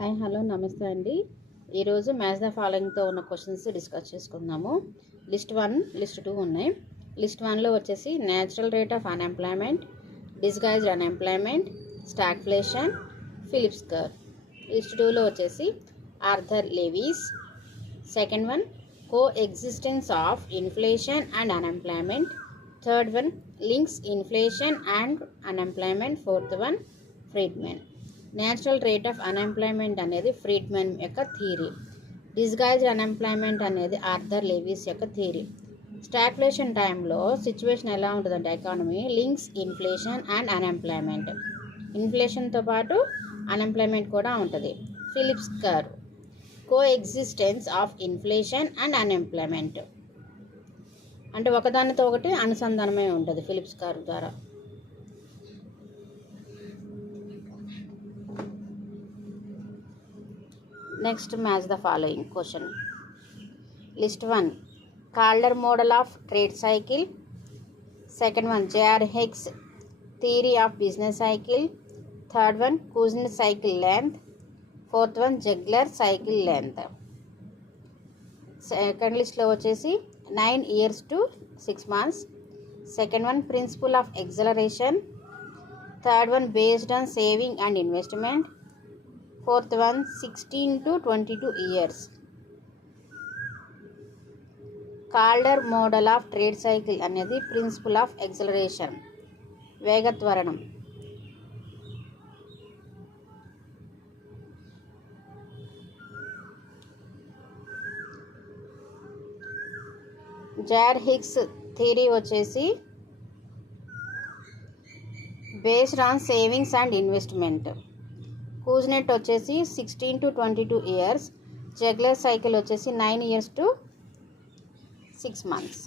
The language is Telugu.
హాయ్ హలో నమస్తే అండి. ఈరోజు మ్యాచ్ ద ఫాలోయింగ్తో ఉన్న క్వశ్చన్స్ డిస్కస్ చేసుకుందాము. లిస్ట్ 1 లిస్ట్ 2 ఉన్నాయి. లిస్ట్ 1లో వచ్చేసి natural rate of unemployment, disguised unemployment, stagflation, Phillips curve. List 2లో వచ్చేసి Arthur Lewis. Second one coexistence of inflation and unemployment. Third one links inflation and unemployment. Fourth one Friedman. Natural rate of unemployment అనేది ఫ్రీడ్మెన్ యొక్క థియరీ. డిస్గైజ్డ్ అన్ఎంప్లాయ్మెంట్ అనేది ఆర్థర్ లెవీస్ యొక్క థియరీ. స్టాగ్ఫ్లేషన్ టైంలో సిచ్యువేషన్ ఎలా ఉంటుందంటే economy links inflation and unemployment. ఇన్ఫ్లేషన్తో పాటు అన్ఎంప్లాయ్మెంట్ కూడా ఉంటుంది. Phillips curve coexistence of inflation and unemployment అంటే ఒకదానితో ఒకటి అనుసంధానమై ఉంటుంది ఫిలిప్స్ కర్వ్ ద్వారా. Next, match the following question. List 1 Calder model of trade cycle. Second one J.R. Hicks theory of business cycle. Third one Kuznets cycle length. Fourth one Ziegler cycle length. Second list lo vachesi 9 years to 6 months. Second one principle of acceleration. Third one based on saving and investment. Fourth one 16 to 22 years. Kaldor model of trade cycle అనేది ప్రిన్సిపల్ ఆఫ్ ఎక్సలరేషన్, వేగత్వరణం. జేఆర్ హిక్స్ థియరీ వచ్చేసి based on savings and investment. Kuznets వచ్చేసి 16 to 22 years. జెగ్లర్ సైకిల్ వచ్చేసి 9 years to 6 months.